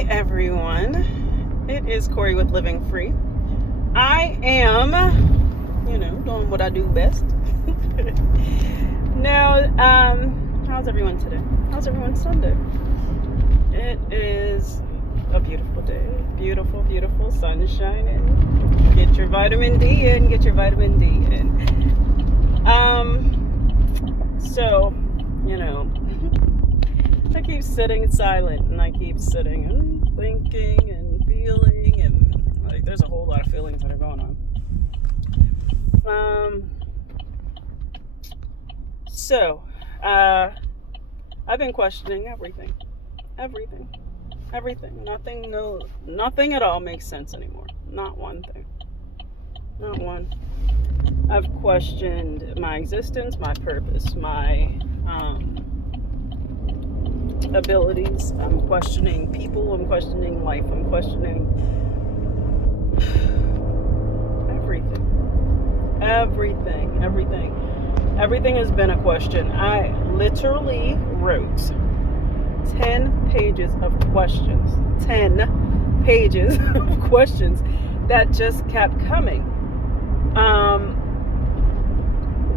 Hi everyone, it is Corey with Living Free. I am, doing what I do best. Now, how's everyone today? How's everyone Sunday? It is a beautiful day, beautiful, beautiful, sun shining. Get your vitamin D in, So, I keep sitting silent and I keep sitting and thinking and feeling, and like there's a whole lot of feelings that are going on. I've been questioning everything. Nothing at all makes sense anymore. Not one thing. Not one. I've questioned my existence, my purpose, my abilities. I'm questioning people. I'm questioning life. I'm questioning everything has been a question. I literally wrote 10 pages of questions that just kept coming.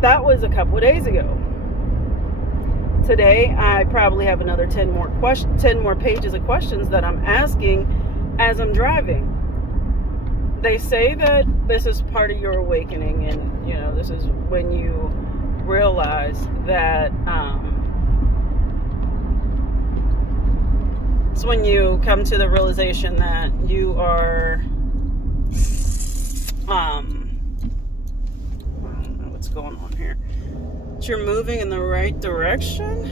That was a couple of days ago. Today, I probably have another 10 more pages of questions that I'm asking as I'm driving. They say that this is part of your awakening, and this is when you realize that it's when you come to the realization that you are I don't know what's going on here. You're moving in the right direction.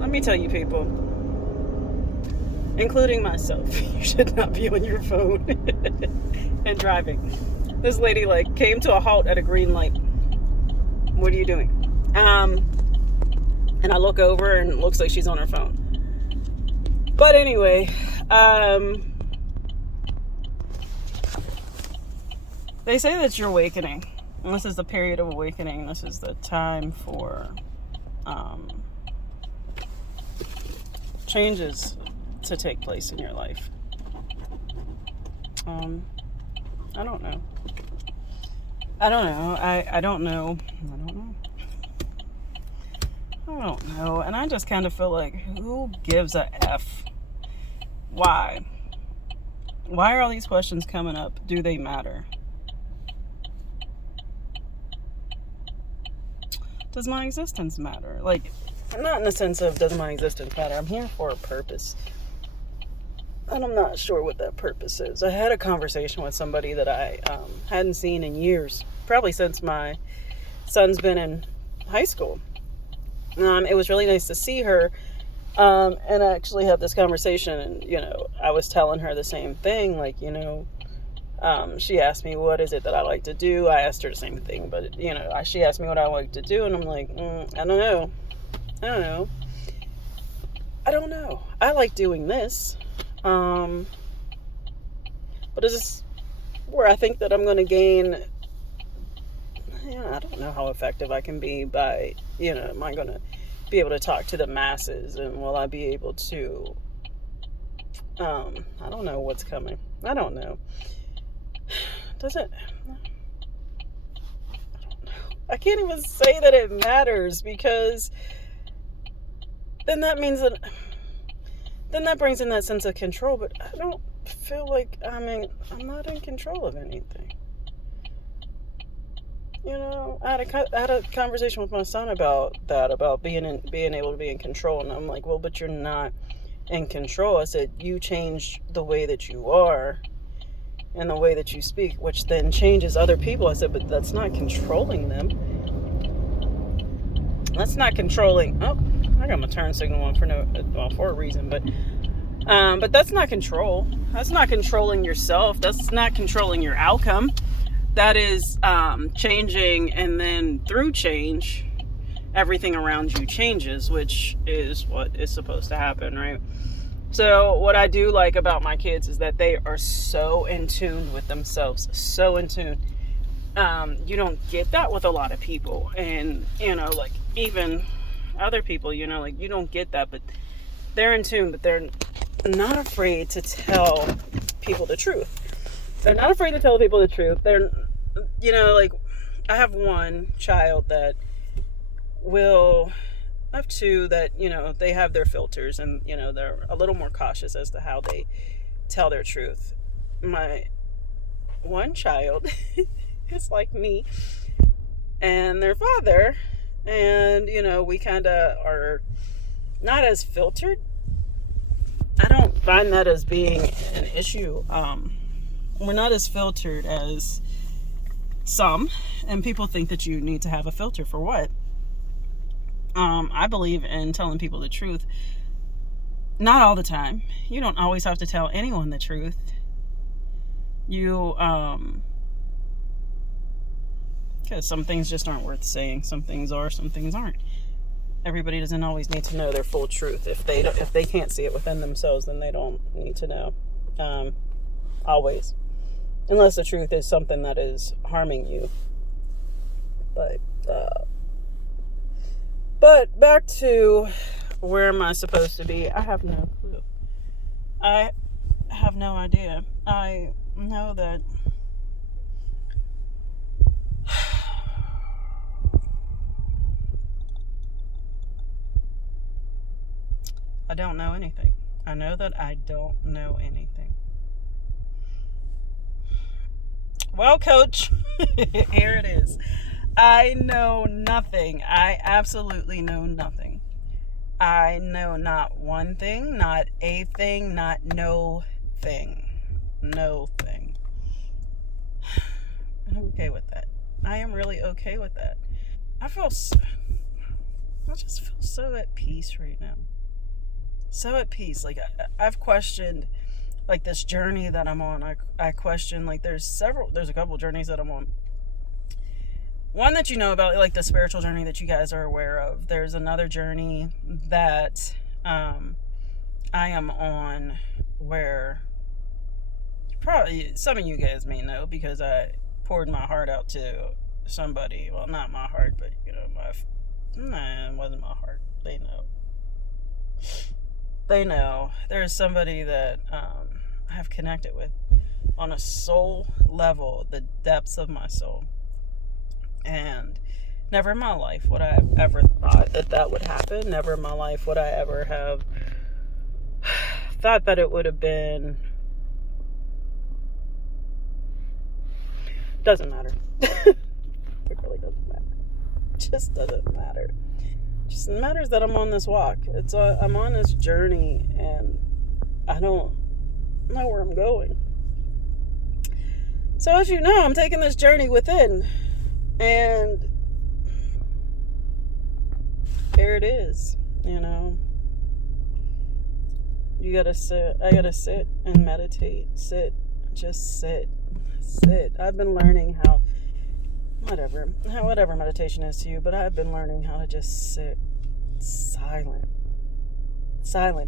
Let me tell you, people, including myself, you should not be on your phone and driving. This lady came to a halt at a green light. What are you doing? And I look over and it looks like she's on her phone. But anyway, they say that you're awakening. And this is the period of awakening. This is the time for changes to take place in your life. I don't know. I don't know. And I just kind of feel like, who gives a F? Why? Why are all these questions coming up? Do they matter? Does my existence matter? Not in the sense of does my existence matter. I'm here for a purpose. And I'm not sure what that purpose is. I had a conversation with somebody that I hadn't seen in years. Probably since my son's been in high school. It was really nice to see her. And I actually had this conversation. And, I was telling her the same thing. She asked me, what is it that I like to do? I asked her the same thing, but, she asked me what I like to do, and I'm like, I don't know. I like doing this. But is this where I think that I'm going to gain, I don't know how effective I can be by, am I going to be able to talk to the masses, and will I be able to, I don't know what's coming. I don't know. I don't know. I can't even say that it matters, because then that means that brings in that sense of control, but I don't feel like I'm not in control of anything. I had a conversation with my son about that, about being able to be in control, and I'm like, well, but you're not in control. I said, you change the way that you are and the way that you speak, which then changes other people. I said, but that's not controlling them. That's not controlling. Oh, I got my turn signal on for a reason, but that's not control. That's not controlling yourself. That's not controlling your outcome. That is changing, and then through change, everything around you changes, which is what is supposed to happen, right? So what I do like about my kids is that they are so in tune with themselves, so in tune. You don't get that with a lot of people, and even other people, you don't get that, but They're in tune, but they're not afraid to tell people the truth. They're not afraid to tell people the truth. They're, like, I have one child that will, I have two that, they have their filters and, they're a little more cautious as to how they tell their truth. My one child is like me and their father, and, we kind of are not as filtered. I don't find that as being an issue. We're not as filtered as some, and people think that you need to have a filter for what? I believe in telling people the truth. Not all the time. You don't always have to tell anyone the truth. Because some things just aren't worth saying. Some things are, some things aren't. Everybody doesn't always need to know their full truth. If they can't see it within themselves, then they don't need to know. Always. Unless the truth is something that is harming you. But back to where am I supposed to be? I have no clue. I have no idea. I know that I don't know anything. I know that I don't know anything. Well, Coach, here it is. I know nothing. I absolutely know nothing. I know not one thing, not a thing, not no thing. No thing. I'm okay with that. I am really okay with that. I just feel so at peace right now. So at peace. Like, I've questioned, like, this journey that I'm on. I question, like, there's a couple journeys that I'm on. One that you know about, like the spiritual journey that you guys are aware of. There's another journey that I am on where probably some of you guys may know, because I poured my heart out to somebody. Well, not my heart, but, it wasn't my heart. They know. They know. There's somebody that I have connected with on a soul level, the depths of my soul. And never in my life would I have ever thought that would happen. Never in my life would I ever have thought that it would have been. Doesn't matter. It really doesn't matter. Just doesn't matter. Just matters that I'm on this walk. I'm on this journey, and I don't know where I'm going. So as you know, I'm taking this journey within. And here it is, You gotta sit. I gotta sit and meditate. Just sit. I've been learning how, whatever meditation is to you, but I've been learning how to just sit silent,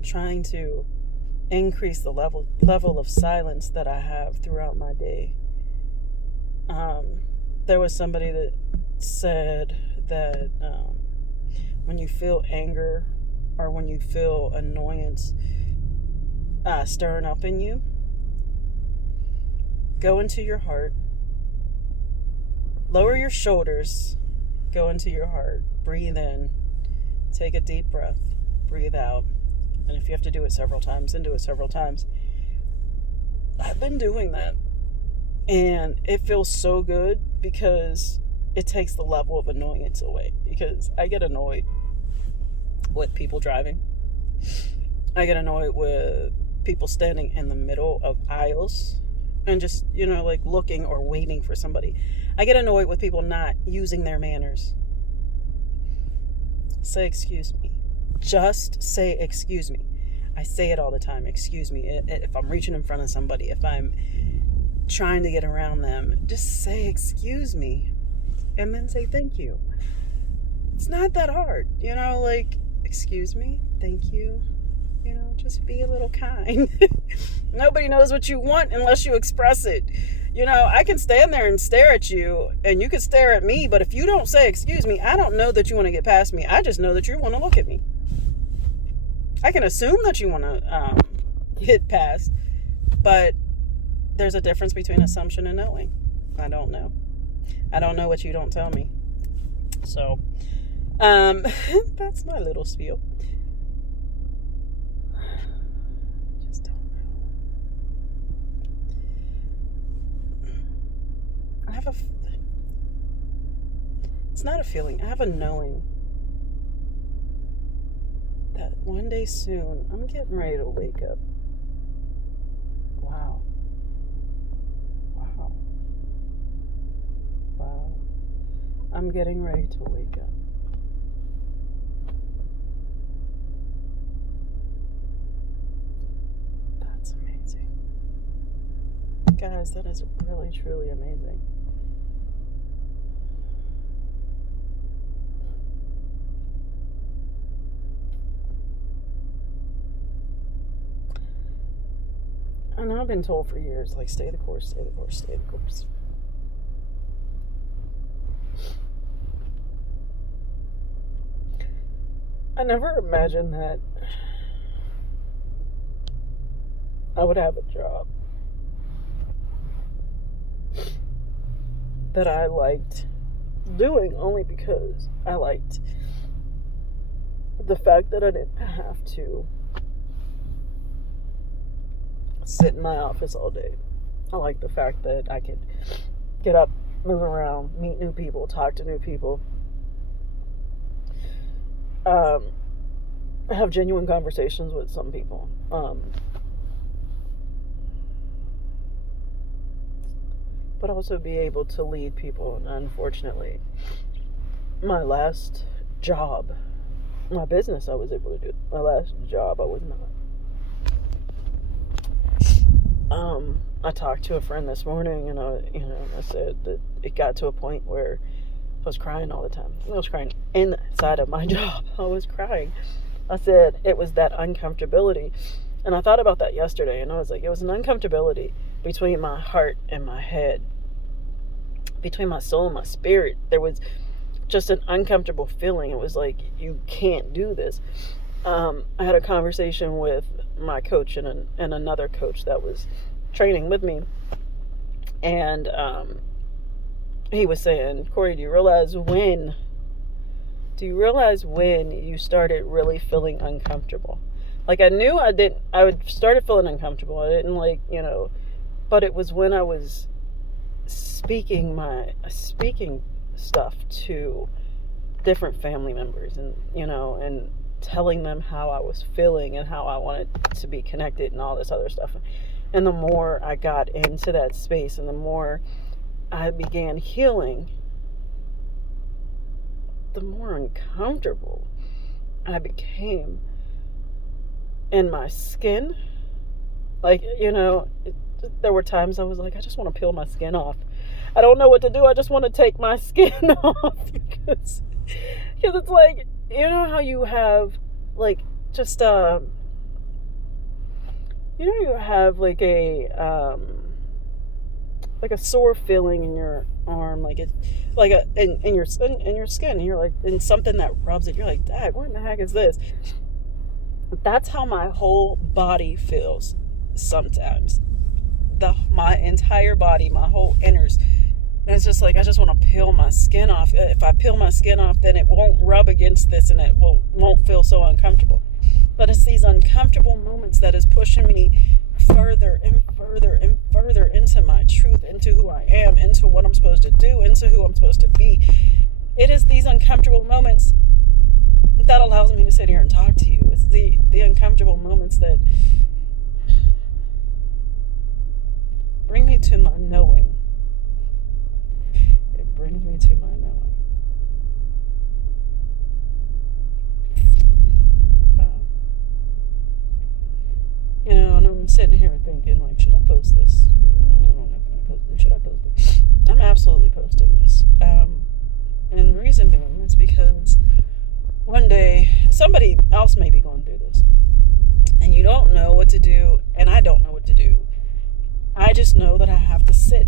trying to increase the level of silence that I have throughout my day. There was somebody that said that when you feel anger or when you feel annoyance stirring up in you, go into your heart, lower your shoulders, go into your heart, breathe in, take a deep breath, breathe out. And if you have to do it several times, then do it several times. I've been doing that. And it feels so good because it takes the level of annoyance away. Because I get annoyed with people driving. I get annoyed with people standing in the middle of aisles and just, like looking or waiting for somebody. I get annoyed with people not using their manners. Say excuse me. Just say excuse me. I say it all the time. Excuse me. If I'm reaching in front of somebody, if I'm trying to get around them, just say excuse me and then say thank you. It's not that hard, like excuse me, thank you, just be a little kind. Nobody knows what you want unless you express it. I can stand there and stare at you and you can stare at me, but if you don't say excuse me, I don't know that you want to get past me. I just know that you want to look at me. I can assume that you want to get past, but there's a difference between assumption and knowing. I don't know. I don't know what you don't tell me. So, that's my little spiel. Just don't know. It's not a feeling. I have a knowing that one day soon I'm getting ready to wake up. Wow. I'm getting ready to wake up. That's amazing. Guys, that is really, truly amazing. I know I've been told for years, like, stay the course, stay the course, stay the course. I never imagined that I would have a job that I liked doing only because I liked the fact that I didn't have to sit in my office all day. I like the fact that I could get up, move around, meet new people, talk to new people, have genuine conversations with some people, but also be able to lead people. And unfortunately, my last job, my business, I was able to do. My last job, I was not. I talked to a friend this morning, and I said that it got to a point where I was crying all the time. I was crying inside of my job. I was crying. I said it was that uncomfortability. And I thought about that yesterday, and I was like, it was an uncomfortability between my heart and my head, between my soul and my spirit. There was just an uncomfortable feeling. It was like, you can't do this. I had a conversation with my coach and another coach that was training with me. And he was saying, Corey, do you realize when you started really feeling uncomfortable? Like, I knew I started feeling uncomfortable. I didn't but it was when I was speaking stuff to different family members, and telling them how I was feeling and how I wanted to be connected and all this other stuff. And the more I got into that space and the more I began healing, the more uncomfortable I became in my skin. Like, there were times I was like, I just want to peel my skin off. I don't know what to do. I just want to take my skin off because it's like, how you have like just you have like a sore feeling in your arm, like it's like in your skin, and you're like, in something that rubs it, you're like, dang, what in the heck is this? That's how my whole body feels sometimes. My entire body, my whole inners. And it's just like, I just want to peel my skin off. If I peel my skin off, then it won't rub against this and it won't feel so uncomfortable. But it's these uncomfortable moments that is pushing me further and further and further into my truth, into who I am, into what I'm supposed to do, into who I'm supposed to be. It is these uncomfortable moments that allows me to sit here and talk to you. It's the uncomfortable moments that bring me to my knowing. It brings me to my knowing. And I'm sitting here thinking, like, should I post this? I don't know if I'm going to post it. Should I post it? I'm absolutely posting this. And the reason being is because one day somebody else may be going through this. And you don't know what to do, and I don't know what to do. I just know that I have to sit.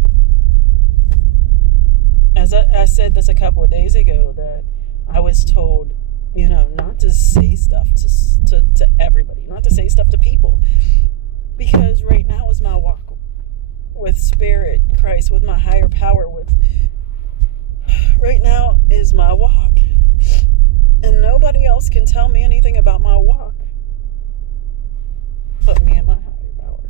As I said this a couple of days ago, that I was told not to say stuff to everybody, not to say stuff to people. Because right now is my walk with Spirit, Christ, with my higher power, right now is my walk. And nobody else can tell me anything about my walk but me and my higher power.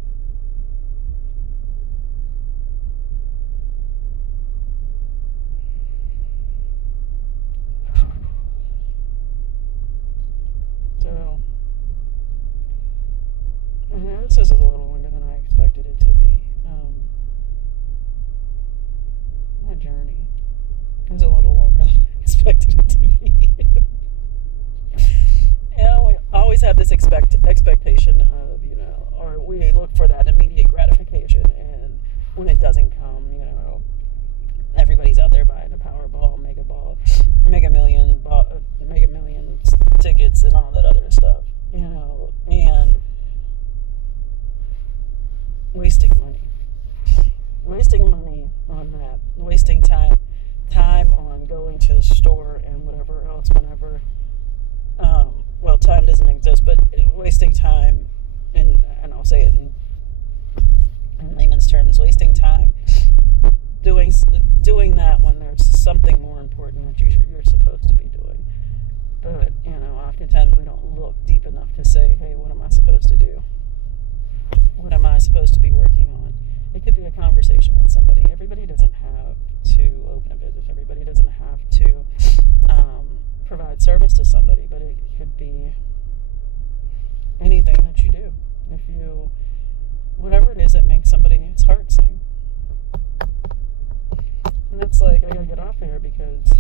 So, this is a little longer than I expected it to be. My journey is a little longer than I expected it to be. And we always have this expectation of, or we look for that immediate gratification, and when it doesn't come, everybody's out there buying a Powerball, Mega Million tickets, and all that other stuff, and wasting money on that, wasting time on going to the store and whatever else, whenever. Time doesn't exist, but wasting time, and I'll say it in layman's terms, wasting time doing that when there's something more important that you're supposed to be doing. But oftentimes we don't look deep enough to say, hey, what am I supposed to do? What am I supposed to be working on? It could be a conversation with somebody. Everybody doesn't have to open a business. Everybody doesn't have to provide service to somebody, but it could be anything that you do. Whatever it is that makes somebody's heart sing. And it's like, I gotta get off here because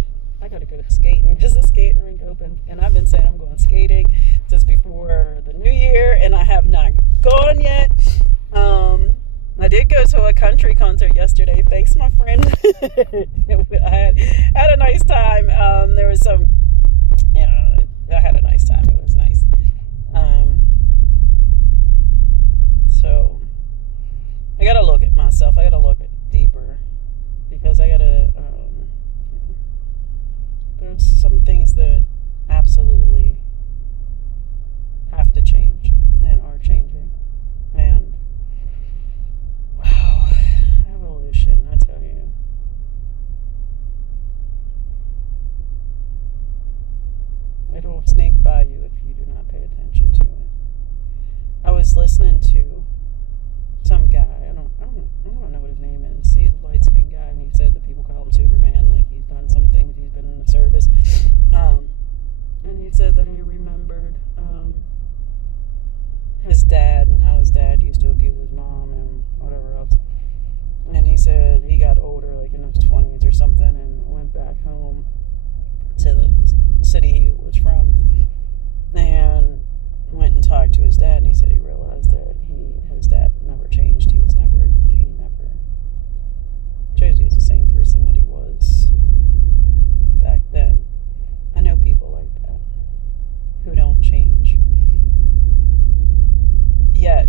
I gotta go skating because the skating rink opened, and I've been saying I'm going skating since before the new year, and I have not gone yet. I did go to a country concert yesterday. Thanks, my friend. I had a nice time. There was some, I had a nice time. It was nice. So I gotta look at myself. I gotta look at deeper, because I gotta. There's some things that absolutely have to change and are changing, and wow, evolution, I tell you. It will sneak by you if you do not pay attention to it. I was listening to some guy, I don't know what his name is. He's a light-skinned guy, and he said that people call him Superman, like he's done some things, he's been in the service. And he said that he remembered his dad, and how his dad used to abuse his mom and whatever else. And he said he got older, like in his 20s or something, and went back home to the city he was from, and went and talked to his dad, and he said he realized that his dad never changed. He never changed. He was the same person that he was back then. I know people like that who don't change. Yet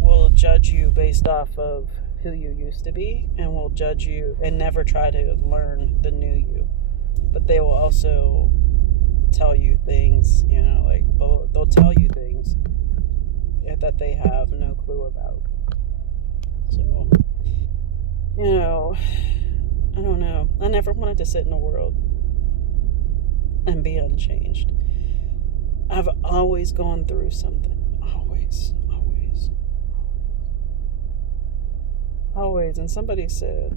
will judge you based off of who you used to be, and will judge you and never try to learn the new you. But they will also tell you things, like they'll tell you things that they have no clue about. So, I don't know. I never wanted to sit in the world and be unchanged. I've always gone through something. Always. And somebody said,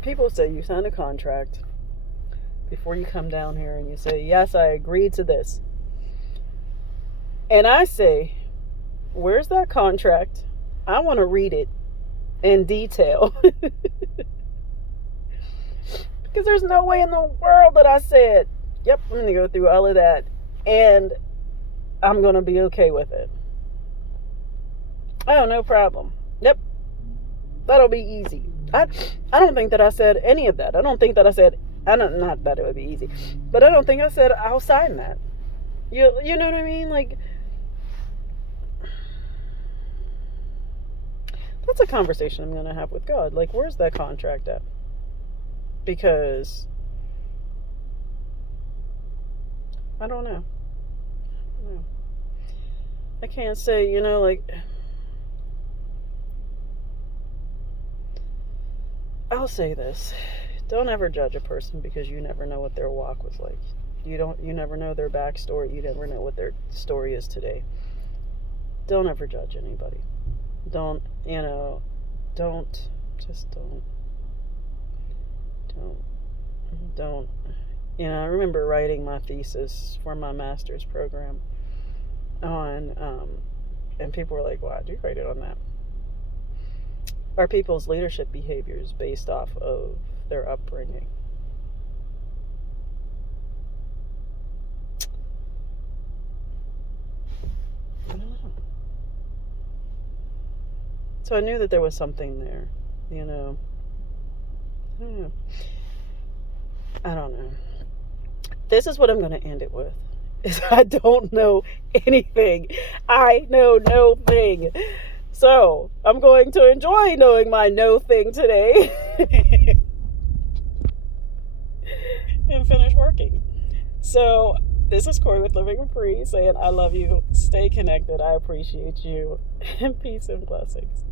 people say you sign a contract before you come down here, and you say, yes, I agreed to this. And I say, where's that contract? I want to read it in detail. Because there's no way in the world that I said, yep, I'm going to go through all of that, and I'm going to be okay with it. Oh, no problem. Yep. That'll be easy. I don't think that I said any of that. I don't think that I said, not that it would be easy, but I don't think I said I'll sign that. You know what I mean? Like, that's a conversation I'm going to have with God. Like, where's that contract at? because I don't know. I can't say, like, I'll say this. Don't ever judge a person because you never know what their walk was like. You never know their backstory. You never know what their story is today. Don't ever judge anybody. Don't, just don't. I remember writing my thesis for my master's program on, and people were like, why'd you write it on that? Are people's leadership behaviors based off of their upbringing? I don't know. So I knew that there was something there, I don't know. I don't know. This is what I'm going to end it with. Is I don't know anything. I know no thing. So I'm going to enjoy knowing my no thing today and finish working. So this is Corey with Living Free saying I love you. Stay connected. I appreciate you. And peace and blessings.